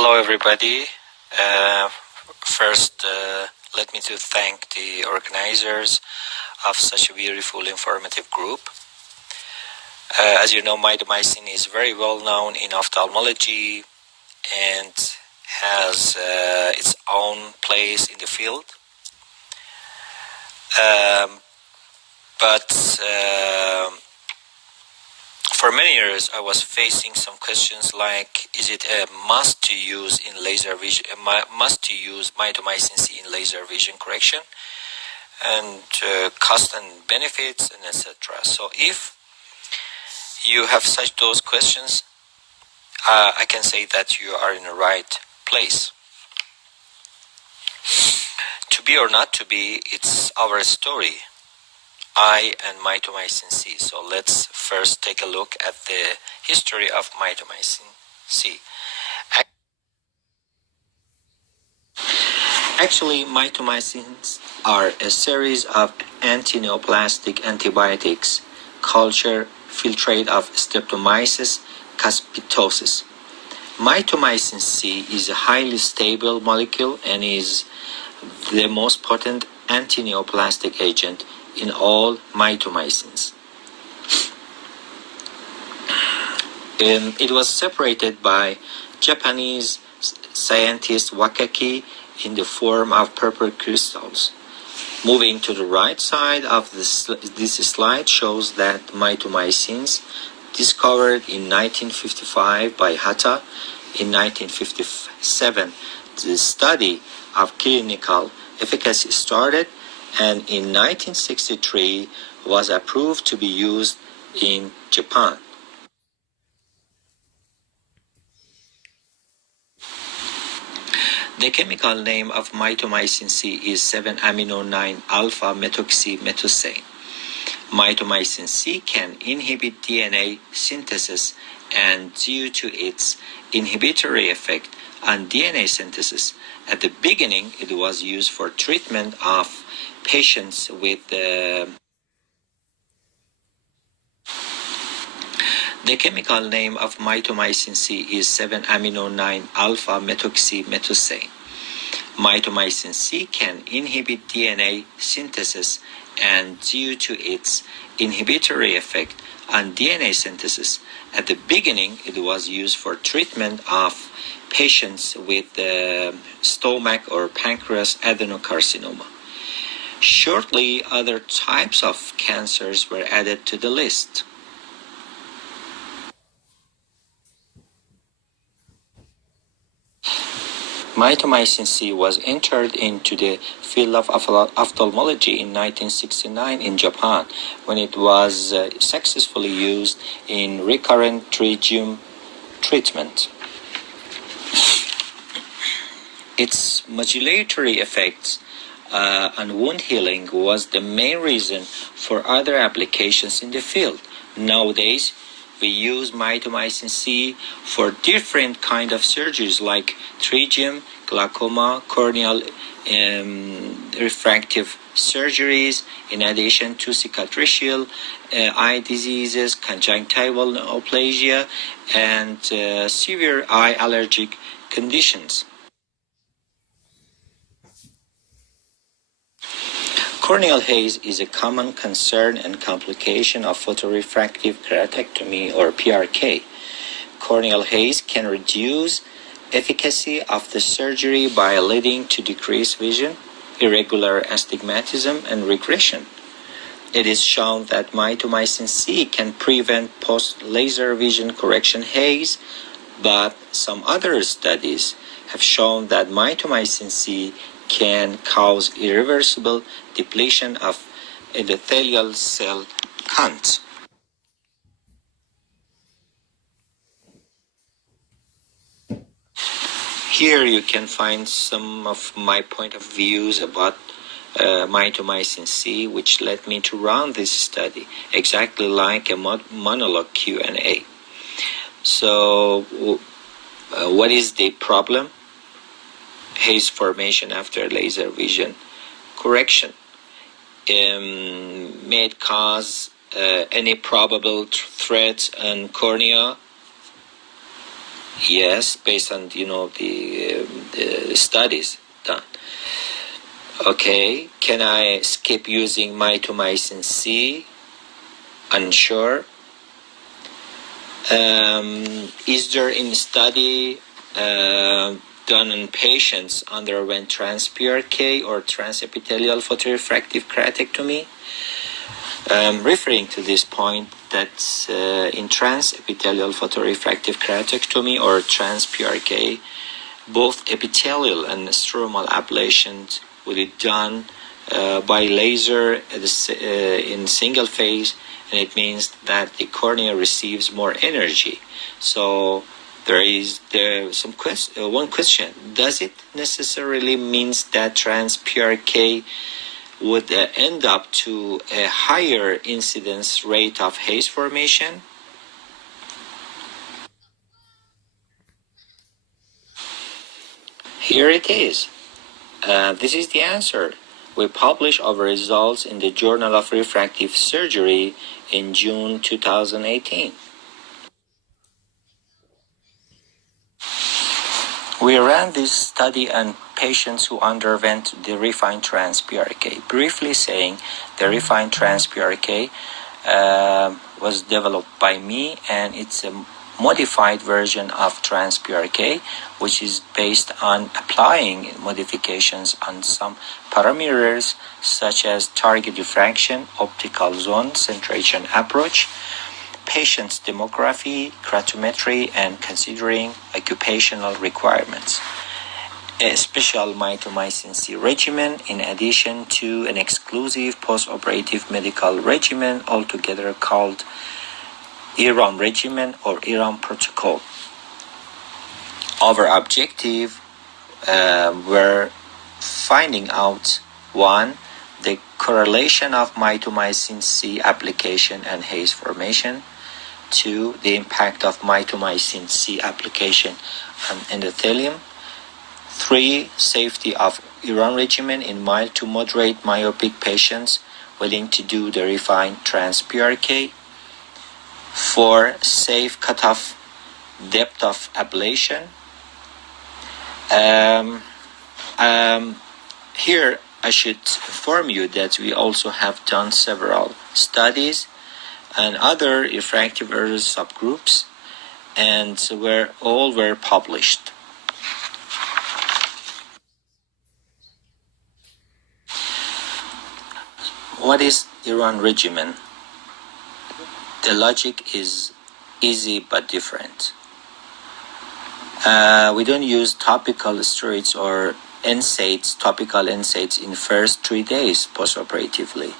Hello everybody. First, let me to thank the organizers of such a beautiful informative group. As you know, mitomycin is very well known in ophthalmology and has its own place in the field. But for many years, I was facing some questions like: is it a must to use in laser vision? Must to use mitomycin C in laser vision correction, and cost and benefits, and etc. So, if you have such those questions, I can say that you are in the right place. To be or not to be, it's our story. I and mitomycin C. So let's first take a look at the history of mitomycin C. Actually, mitomycins are a series of anti-neoplastic antibiotics, culture filtrate of Streptomyces caspitosis. Mitomycin C is a highly stable molecule and is the most potent anti-neoplastic agent in all mitomycins. It was separated by Japanese scientist Wakaki in the form of purple crystals. Moving to the right side of this slide shows that mitomycins discovered in 1955 by Hatta. In 1957, the study of clinical efficacy started, and in 1963 was approved to be used in Japan. The chemical name of mitomycin C is 7-amino-9-alpha-methoxymethoxsane. Mitomycin C can inhibit DNA synthesis, and due to its inhibitory effect on DNA synthesis, at the beginning it was used for treatment of patients with the chemical name of mitomycin C is 7-amino-9-alpha-methoxymethoxsane. Mitomycin C can inhibit DNA synthesis, and due to its inhibitory effect on DNA synthesis, at the beginning it was used for treatment of patients with stomach or pancreas adenocarcinoma. Shortly, other types of cancers were added to the list. Mitomycin C was entered into the field of ophthalmology in 1969 in Japan, when it was successfully used in recurrent Regimen treatment. Its modulatory effects on wound healing was the main reason for other applications in the field. Nowadays, we use mitomycin C for different kind of surgeries like pterygium, glaucoma, corneal refractive surgeries, in addition to cicatricial eye diseases, conjunctival neoplasia, and severe eye allergic conditions. Corneal haze is a common concern and complication of photorefractive keratectomy or PRK. Corneal haze can reduce efficacy of the surgery by leading to decreased vision, irregular astigmatism, and regression. It is shown that mitomycin C can prevent post-laser vision correction haze, but some other studies have shown that mitomycin C can cause irreversible depletion of endothelial cell count. Here you can find some of my point of views about mitomycin C, which led me to run this study, exactly like a monologue Q&A. So, what is the problem? Haze formation after laser vision correction. May it cause any probable threat on cornea? Yes, based on the studies done. Okay, can I skip using mitomycin C? Unsure. Is there any study done on patients underwent trans-PRK or transepithelial photorefractive keratectomy? Referring to this point, that in transepithelial photorefractive keratectomy or trans-PRK, both epithelial and stromal ablations will be done by laser in single phase, and it means that the cornea receives more energy. So there is one question: does it necessarily means that trans-PRK would end up to a higher incidence rate of haze formation? Here it is. This is the answer. We published our results in the Journal of Refractive Surgery in June 2018. We ran this study on patients who underwent the refined trans-PRK. Briefly saying, the refined trans-PRK was developed by me, and it's a modified version of trans-PRK, which is based on applying modifications on some parameters such as target diffraction, optical zone centration approach, patient's demography, keratometry, and considering occupational requirements. A special mitomycin C regimen in addition to an exclusive postoperative medical regimen altogether called EROM regimen or EROM protocol. Our objective were finding out, one, the correlation of mitomycin C application and haze formation. 2. The impact of mitomycin C application on endothelium. 3. Safety of EROM regimen in mild to moderate myopic patients willing to do the refined trans-PRK. 4. Safe cutoff depth of ablation. Here I should inform you that we also have done several studies and other refractive error subgroups, and all were published. What is EROM regimen? The logic is easy but different. We don't use topical steroids or NSAIDs, topical NSAIDs in first 3 days postoperatively.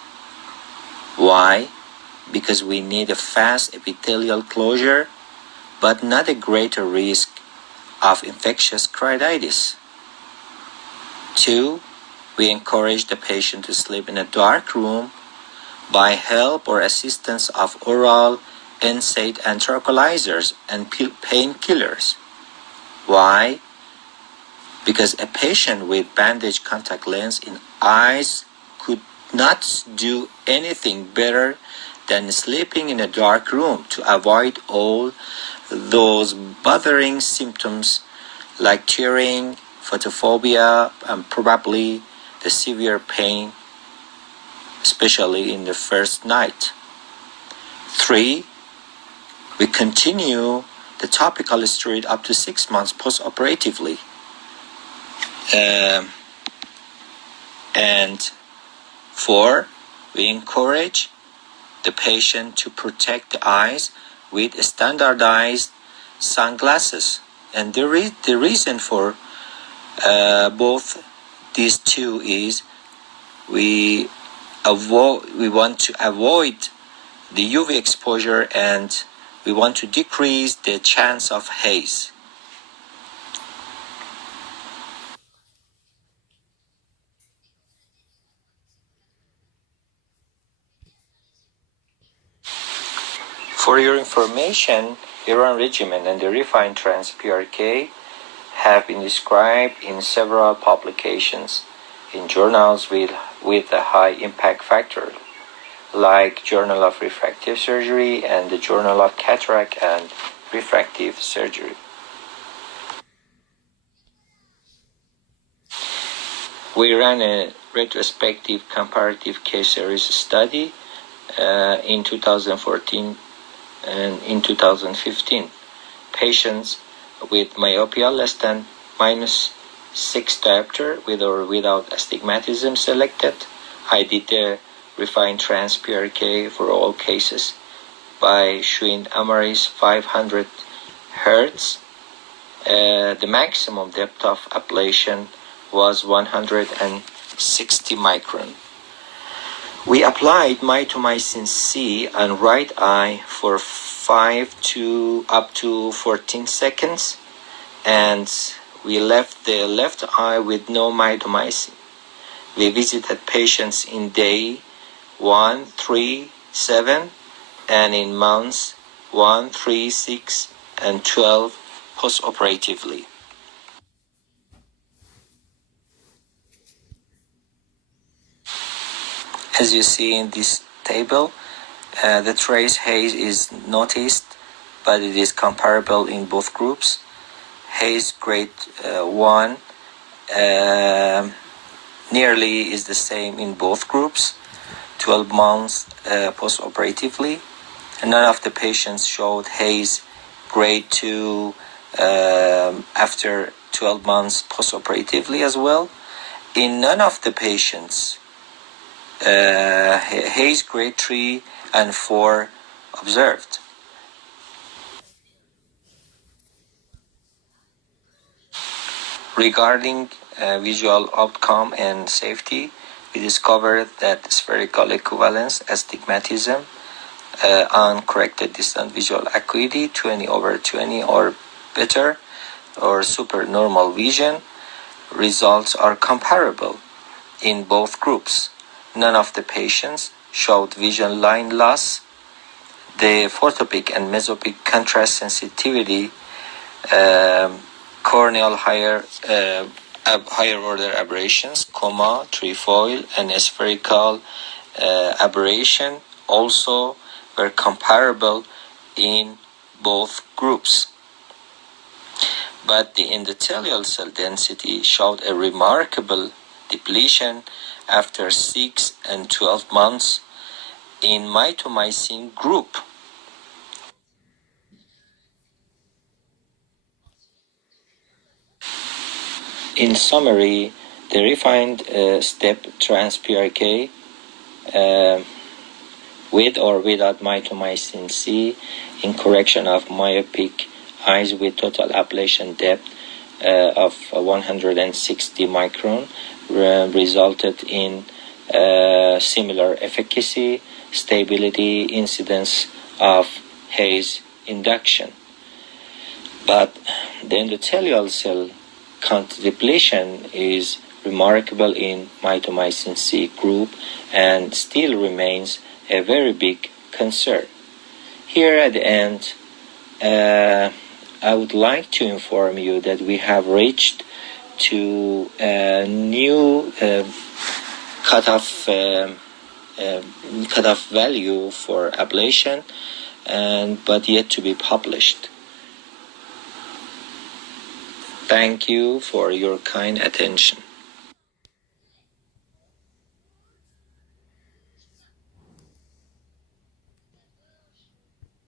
Why? Because we need a fast epithelial closure, but not a greater risk of infectious choroiditis. 2. We encourage the patient to sleep in a dark room by help or assistance of oral NSAID and tranquilizers and painkillers. Why? Because a patient with bandaged contact lens in eyes could not do anything better than sleeping in a dark room to avoid all those bothering symptoms like tearing, photophobia, and probably the severe pain, especially in the first night. 3. We continue the topical steroid up to 6 months postoperatively. And 4. We encourage the patient to protect the eyes with standardized sunglasses. And the reason for both these two is we want to avoid the UV exposure, and we want to decrease the chance of haze. For your information, EROM regimen and the refined trans-PRK have been described in several publications in journals with a high impact factor, like Journal of Refractive Surgery and the Journal of Cataract and Refractive Surgery. We ran a retrospective comparative case series study in 2014 and in 2015. Patients with myopia less than -6 diopter with or without astigmatism selected. I did the refined trans-PRK for all cases by showing MRIs 500 Hertz. The maximum depth of ablation was 160 micron. We applied mitomycin C on right eye for 5 to up to 14 seconds, and we left the left eye with no mitomycin. We visited patients in day 1, 3, 7, and in months 1, 3, 6, and 12 postoperatively. As you see in this table, the trace haze is noticed, but it is comparable in both groups. Haze grade 1 nearly is the same in both groups, 12 months postoperatively. None of the patients showed haze grade 2 after 12 months postoperatively as well. In none of the patients, haze grade 3 and 4 observed. Regarding visual outcome and safety, we discovered that spherical equivalence, astigmatism, uncorrected distant visual acuity, 20/20 or better, or supernormal vision, results are comparable in both groups. None of the patients showed vision line loss. The photopic and mesopic contrast sensitivity, corneal higher order aberrations, trefoil, and spherical aberration also were comparable in both groups. But the endothelial cell density showed a remarkable depletion after 6 and 12 months in mitomycin group. In summary, the refined step trans-PRK with or without mitomycin C in correction of myopic eyes with total ablation depth of 160 micron resulted in similar efficacy, stability, incidence of haze induction. But the endothelial cell count depletion is remarkable in mitomycin C group and still remains a very big concern. Here at the end, I would like to inform you that we have reached to a new cutoff value for ablation, but yet to be published. Thank you for your kind attention.